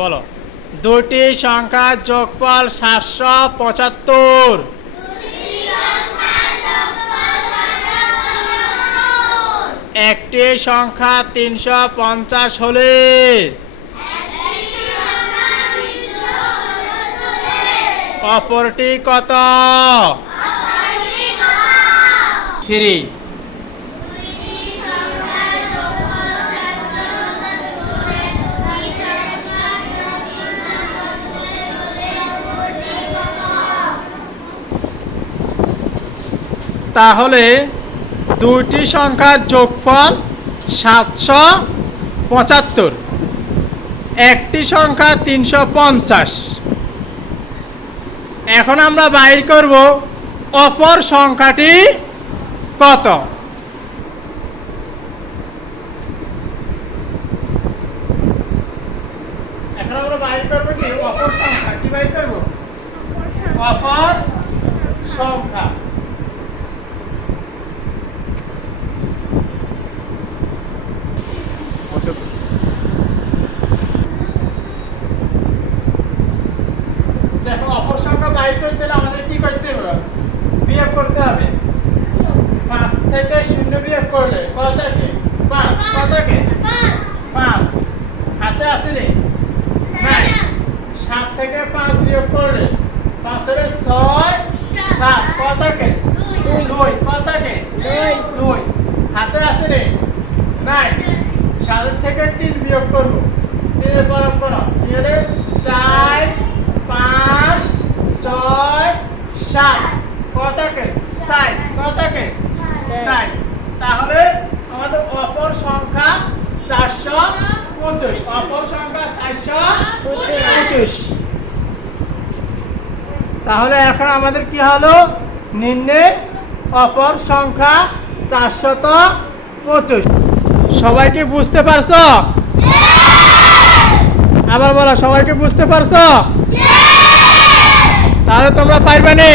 বলো। দুটি সংখ্যার যোগফল ৭৭৫। একটি সংখ্যা ৩৫০ হলে অপরটি কত? 3। তাহলে দুইটি সংখ্যার যোগফল ৭৭৫। একটি সংখ্যা ৩৫০। এখন আমরা বাইর করব অপর সংখ্যাটি কত। এখন আমরা বাইর করব কি অপর সংখ্যা। কি বাইর করব? অপর সংখ্যা। দেখো, অপর সংখ্যা বাইর করতে হলে আমাদের কি করতে হবে? বিয়োগ করতে হবে। ৫ থেকে ০ বিয়োগ করলে কত থাকে? ৫। কত থাকে? ৫। হাতে আছে রে? নাই। ৭ থেকে ৫ বিয়োগ করলে ৫ এর ৬ ৭ কত থাকে? ২। কত থাকে? ২। হাতে আছে রে? নাই। ৭ থেকে ৩ বিয়োগ করব। ৩ এর বরফ করো। ৩ এর ৪ ৫ ৬ ৭ কত থাকে? ৬০ কত থাকে? ৪। তাহলে আমাদের অপর সংখ্যা ৪২৫। অপর সংখ্যা ৪২৫। তাহলে এখন আমাদের কি হলো? নির্ণয় অপর সংখ্যা ৪২৫। সবাই কি বুঝতে পারছো? আবার বলো, সবাইকে বুঝতে পারছো? তাহলে তোমরা পারবে না।